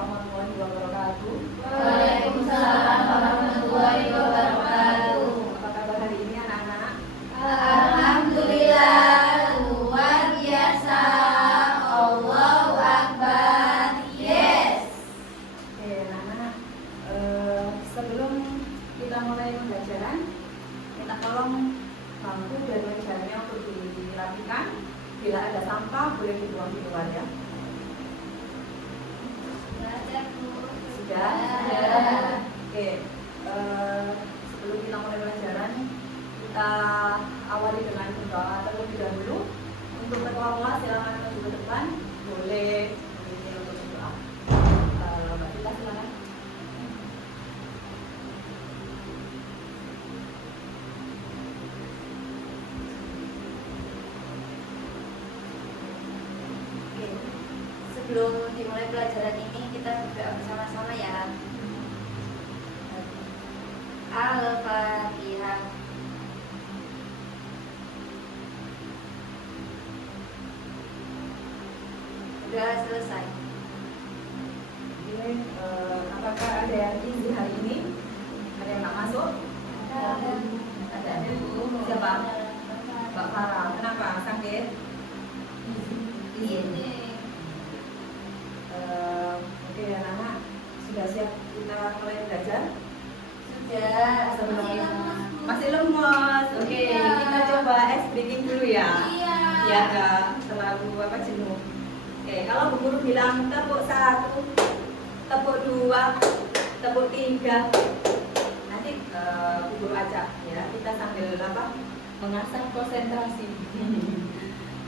warahmatullahi wabarakatuh. Waalaikumsalam warahmatullahi wabarakatuh. Apa kabar hari ini anak-anak? Alhamdulillah, luar biasa. Allahu Akbar. Yes. Oke anak-anak, sebelum kita mulai pembelajaran, minta tolong bangku dan meja untuk dirapikan. Bila ada sampah boleh dibuang di luar ya. Sudah? Oke, sebelum kita mulai pelajaran, kita awali dengan doa terlebih dahulu. Untuk ketua kelas silakan maju ke depan, boleh memimpin untuk berdoa. Mbak Tita silakan. Oke. Sebelum dimulai pelajaran ini kita berdoa bersama-sama ya. Al-Fatihah. Sudah selesai. Ini, apakah ada yang izin hari ini? Ada yang nggak masuk? Ada. Siapa? Mbak Farah. Kenapa? Sakit? Izin. Oke anak-anak, sudah siap kita mulai belajar? Sudah. Masih lemas. Oke, kita coba ice breaking dulu ya. Biar nggak terlalu jenuh. Oke, kalau Bu Guru bilang tepuk 1, tepuk 2, tepuk 3, nanti Bu Guru ajak ya. Kita sambil mengasah konsentrasi.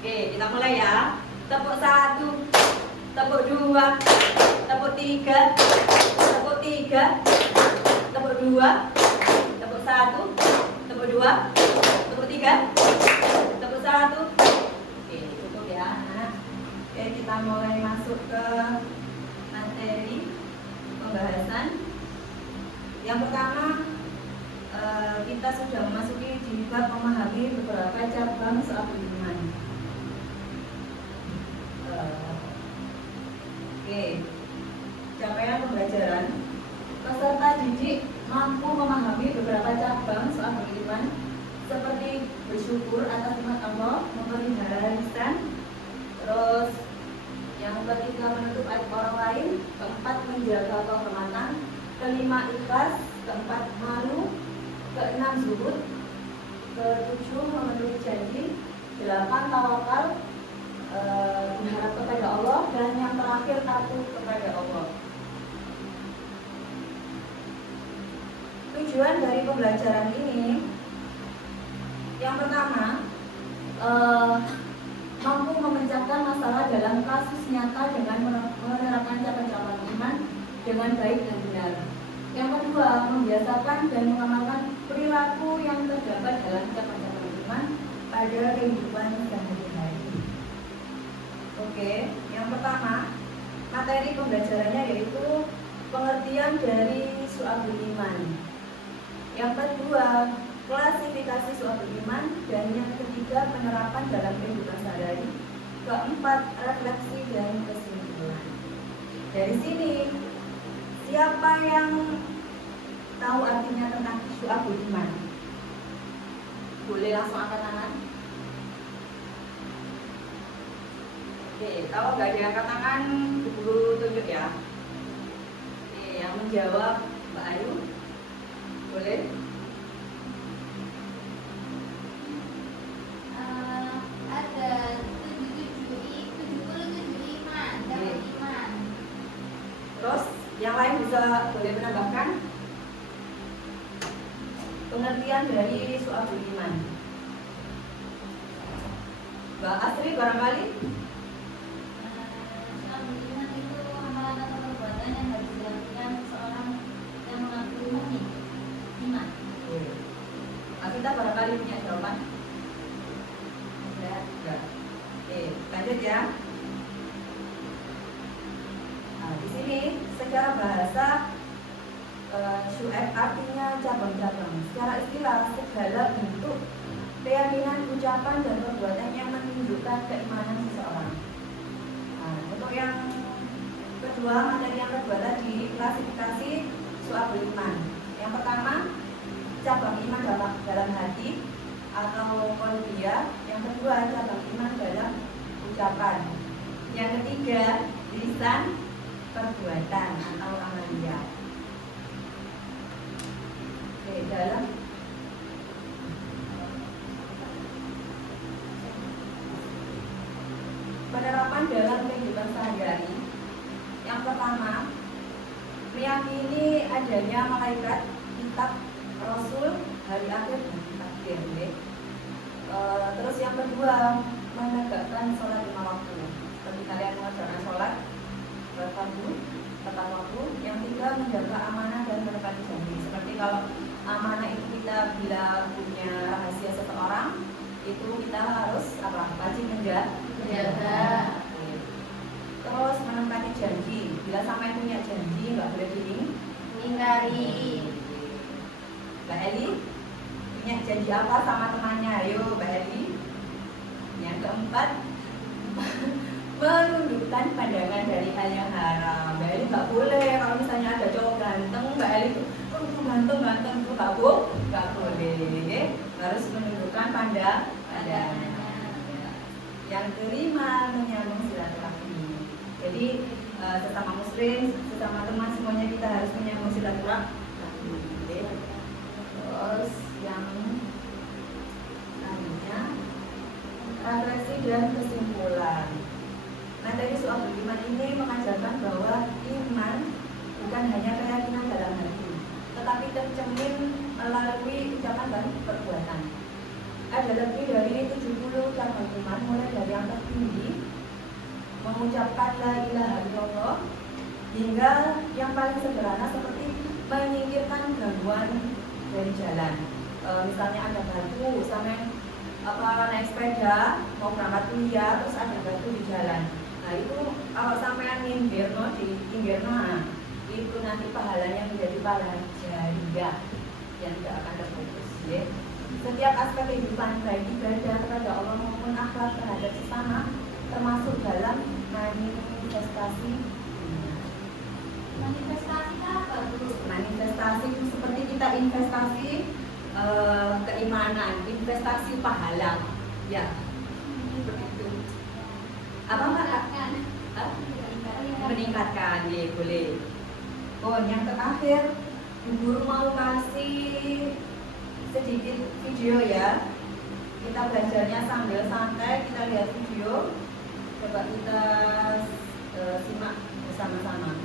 Oke, kita mulai ya. Tepuk 1, tepuk 2, tepuk 3, tepuk 3, tepuk 2, tepuk 1, tepuk 2, tepuk 3, tepuk 1. Oke, cukup ya anak. Oke, kita mulai masuk ke materi pembahasan. Yang pertama, kita sudah memasuki di bab memahami beberapa cabang soal iman. Oke, capaian pembelajaran. Peserta didik mampu memahami beberapa cabang soal beriman, seperti bersyukur atas nikmat Allah, memelihara lisan, terus yang ketiga menutup aib orang lain, keempat menjaga kehormatan, kelima ikhlas, keempat malu, keenam zuhud, ketujuh memenuhi janji, delapan tawakal, berharap kepada Allah, dan yang terakhir takut kepada Allah. Tujuan dari pembelajaran ini, yang pertama, mampu memecahkan masalah dalam kasus nyata dengan menerapkan cabang-cabang iman dengan baik dan benar. Yang kedua, membiasakan dan mengamalkan perilaku yang terdapat dalam cabang-cabang iman pada kehidupan sehari-hari. Oke, yang pertama, materi pembelajarannya yaitu pengertian dari syu'abul iman. Yang kedua, klasifikasi syu'abul iman, dan yang ketiga, penerapan dalam kehidupan sehari-hari. Keempat, refleksi dan kesimpulan. Dari sini, siapa yang tahu artinya tentang syu'abul iman? Boleh langsung angkat tangan. Oke, kalau nggak ada yang angkat tangan, Bu Guru tunjuk ya. Oke, yang menjawab Mbak Ayu, boleh? Ada 77 iman, dalam iman. Terus yang lain bisa boleh menambahkan pengertian dari syu'abul iman. Mbak Asri barangkali? Iman itu amalan atau perbuatan yang harus dilakukan seorang yang mengaku mukmin. Iman. Kita barangkali punya jawaban? Enggak. Oke, lanjut ya. Nah, di sini secara bahasa syu'ab artinya cabang-cabang. Secara istilah, segala bentuk keyakinan, ucapan, dan perbuatan yang menunjukkan keimanan seseorang. Nah, untuk yang kedua, materi yang kedua tadi klasifikasi syu'abul iman. Yang pertama, cabang iman dalam hati atau qalbiyah. Yang kedua, cabang iman dalam ucapan. Yang ketiga, lisan perbuatan atau amaliyah. Oke, dalam penerapan dalam kehidupan sehari-hari. Yang pertama, meyakini adanya malaikat, kitab, rasul, hari akhir, dan takdir. Terus yang kedua, menegakkan sholat 5 waktu. Seperti kalian mengerjakan sholat tepat waktu. Yang tiga, menjaga amanah dan menepati janji. Seperti kalau amanah itu kita bila punya rahasia seseorang, itu kita harus wajib menjaga. Terus menepati janji. Bila sampai punya janji nggak boleh ingkari. Mbak Eli punya janji apa sama temannya? Ayo Mbak Eli. Yang keempat, menundukkan pandangan dari hal yang haram. Mbak Eli nggak boleh kalau misalnya ada cowok ganteng, Mbak Eli tuh ganteng tuh nggak boleh. Harus menundukkan pandangan. Yang kelima, menyambung silaturahmi. Jadi sesama muslim, sesama teman, semuanya kita harus menyambung silaturahmi. Terus yang selanjutnya, refleksi dan kesimpulan. Materi syu'abul iman ini mengajarkan bahwa iman bukan hanya keyakinan dalam hati, tetapi tercermin melalui ucapan dan perbuatan. Ada lebih dari 70 cabang iman, mulai dari yang tertinggi mengucapkan la ilaha illallah hingga yang paling sederhana seperti menyingkirkan gangguan dari jalan. Misalnya ada batu, sampai naik sepeda mau berangkat kuliah terus ada batu di jalan. Nah itu kalau sampean minggirno di pinggirno, itu nanti pahalanya menjadi pahala jariyah yang tidak akan terputus. Ya. Setiap aspek kehidupan baik ibadah kepada Allah maupun akhlak terhadap sesama termasuk dalam manifestasi. Manifestasi apa dulu? Manifestasi itu seperti kita investasi keimanan, investasi pahala. Ya, seperti itu. Apa Mbak? Meningkatkan, ya boleh. Oh, yang terakhir, Bu Guru mau kasih sedikit video ya. Kita belajarnya sambil santai, kita lihat video. Coba kita simak bersama-sama.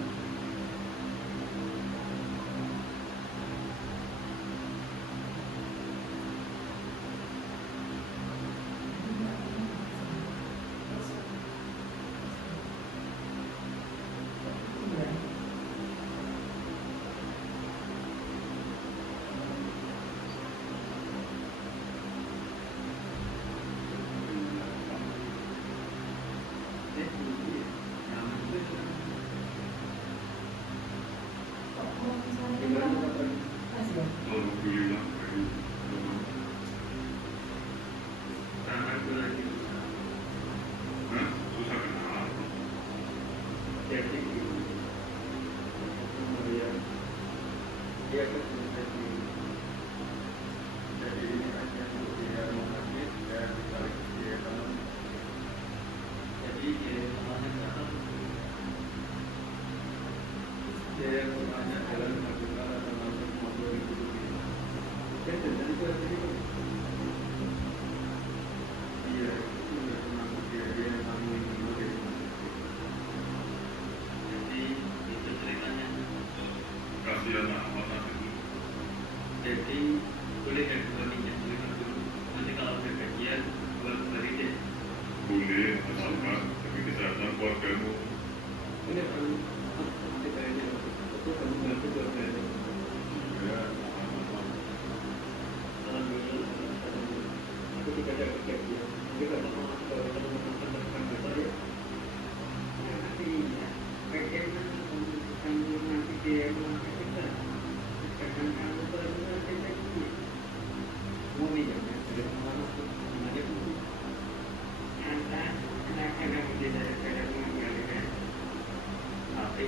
Jadi boleh kan dua minyak dulu. Nanti kalau ada kajian buat balik deh. Boleh, asalkan demi kesehatan keluargamu. Ini kan nanti kayaknya itu kamu bantu keluarganya. Ya, Alhamdulillah. Aku juga ada kajian. Jadi kalau mau kalau kamu teman-teman saya, ya nanti kajian nanti dia mau kita. Karena kamu baru nanti lagi. Mau minyak sudah mau ada buku. Anda kenapa kamu tidak ada mengalirkan? Tapi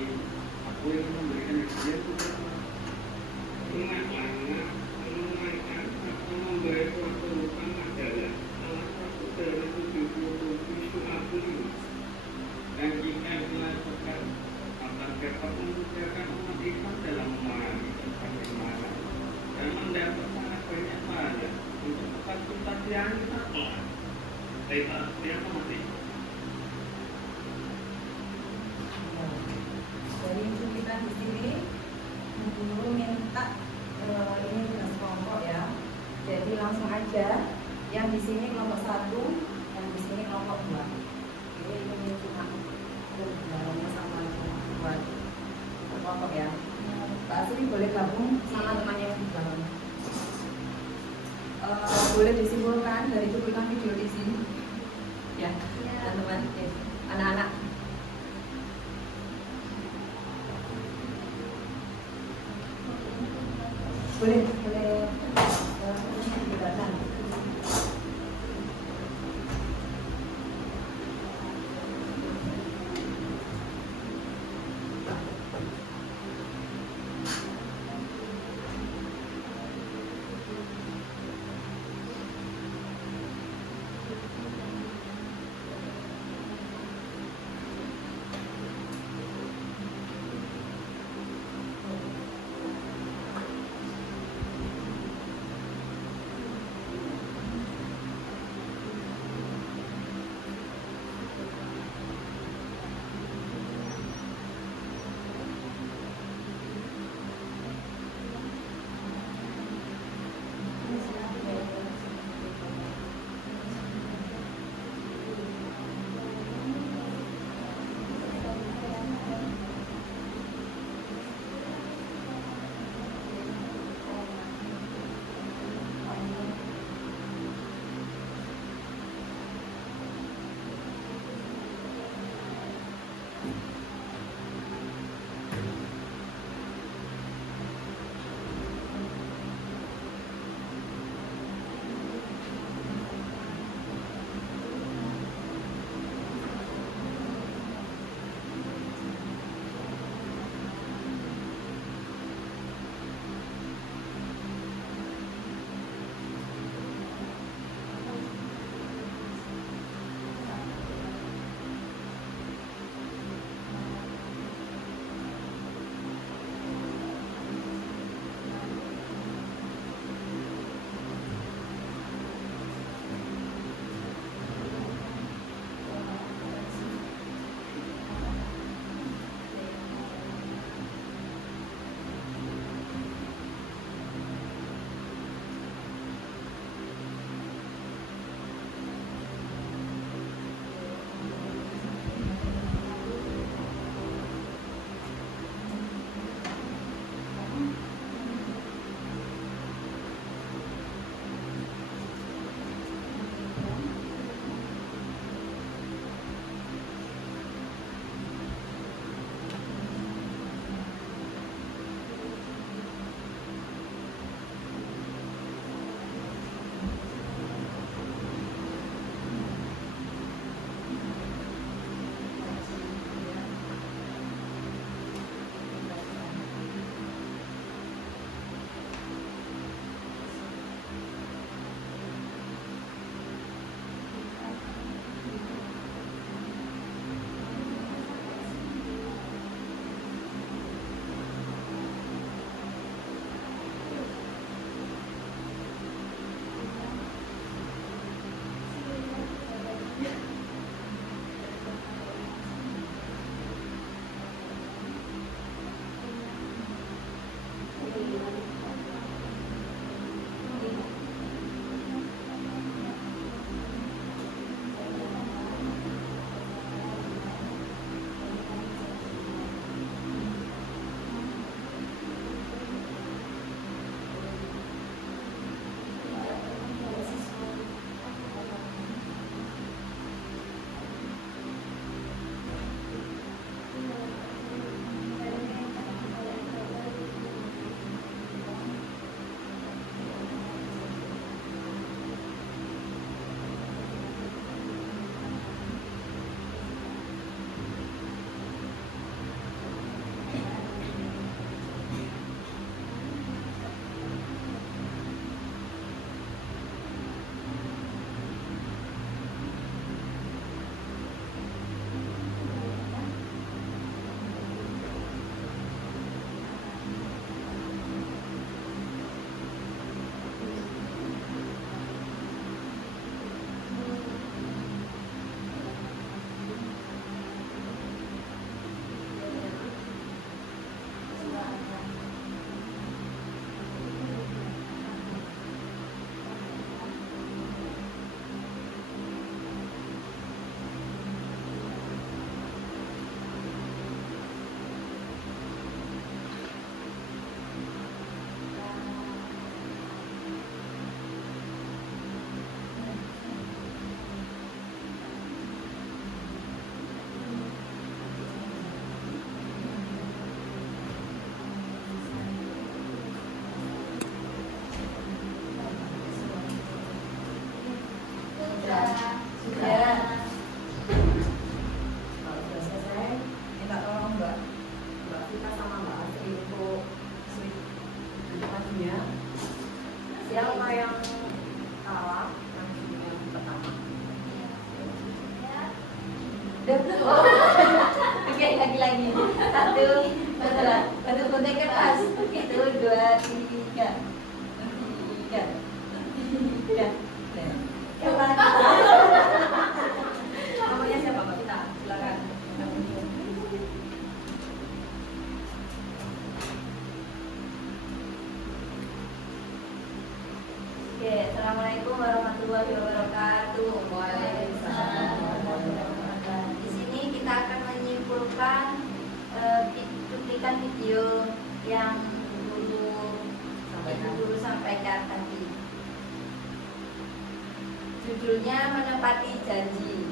kelompok ya. Kak Asri boleh gabung sama temannya yang di dalam. Boleh disimpulkan dari cuplikan video di sini, ya teman-teman, anak-anak. Boleh digunakan. bentuk-bentuk kertas. Itu 2, 3. Namanya siapa Mbak Vita? Silakan. Oke, assalamualaikum warahmatullahi wabarakatuh. Di sini kita akan menyimpulkan cuplikan video yang guru sampaikan tadi. Judulnya menepati janji.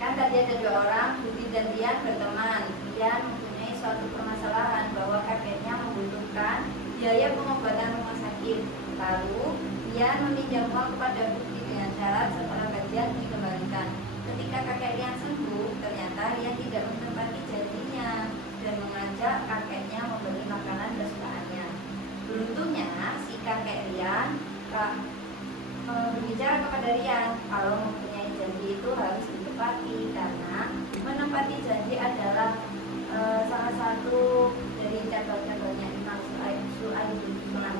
Kan tadi ada 2 orang, Budi dan Rian berteman. Rian mempunyai suatu permasalahan bahwa kakeknya membutuhkan biaya pengobatan rumah sakit. Lalu Rian meminjam uang kepada Budi dengan syarat setelah gajian dikembalikan. Ketika kakek Rian sembuh, ternyata Rian tidak menepati janjinya dan mengajak kakeknya membeli makanan kesukaannya. Beruntungnya si kakek Rian berbicara kepada Rian kalau mempunyai janji itu harus ditepati, karena menepati janji adalah salah satu dari cabang-cabangnya Imam Su'aib bin Sunan.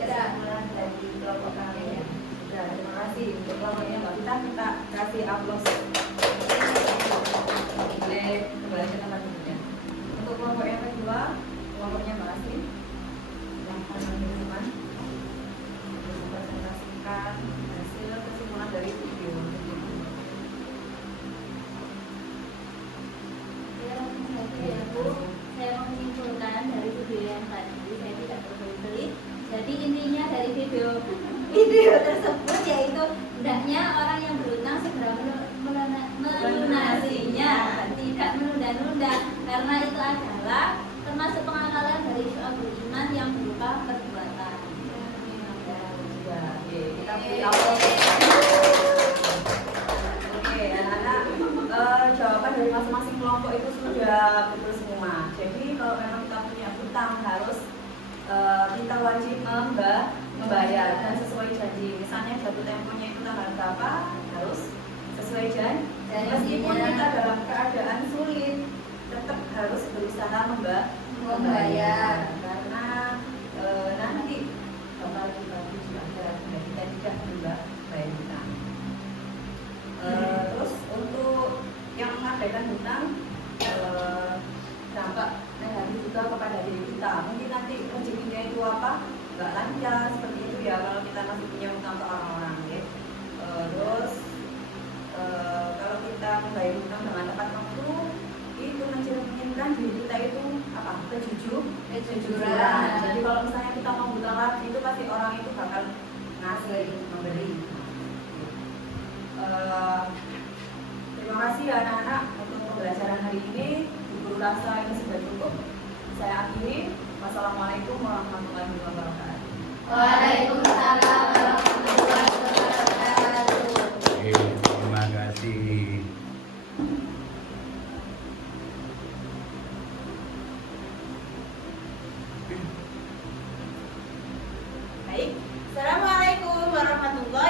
Kesimpulan dari kelompok kami ya. Ya, terima kasih untuk kelompoknya Mbak Vita. Kita kasih aplaus. Boleh kembali ke tempat duduknya. Untuk kelompok yang kedua, kelompoknya Mbak Asin. Silahkan teman-teman presentasikan hasil kesimpulan dari video. Saya mau menyimpulkan dari video yang tadi, saya tidak berbeli. Jadi intinya dari video tersebut yaitu hendaknya orang yang berutang segera melunasinya, tidak menunda-nunda, karena itu adalah termasuk pengamalan dari syu'abul iman yang berupa perbuatan. Oke, kita beri aplaus. Oke, anak-anak, jawaban dari masing-masing kelompok itu sudah betul semua. Jadi kalau memang kita punya hutang harus kita wajib membayar dan sesuai janji. Misalnya jatuh temponya itu tanggal berapa, harus sesuai janji. Meskipun kita dalam keadaan sulit, tetap harus berusaha membayar. Karena nanti bakal dibagi di akhirat kita tidak membayar hutang. Terus untuk yang mengabaikan hutang, dampak negatif juga kepada diri kita. Mungkin nanti rezekinya itu apa, nggak lancar seperti itu ya kalau kita masih punya hutang ke orang-orang ya. Terus kalau kita membayar hutang dengan tepat waktu, itu mencerminkan diri kita itu apa, kejujuran. Jadi kalau misalnya kita mau hutang lagi, itu pasti orang itu bakal ngasih, memberi. Terima kasih ya anak-anak untuk pembelajaran hari ini. Guru rasa ini sudah cukup. Saya akhiri. Wassalamualaikum warahmatullahi wabarakatuh. Waalaikumsalam warahmatullahi wabarakatuh. Terima kasih. Baik.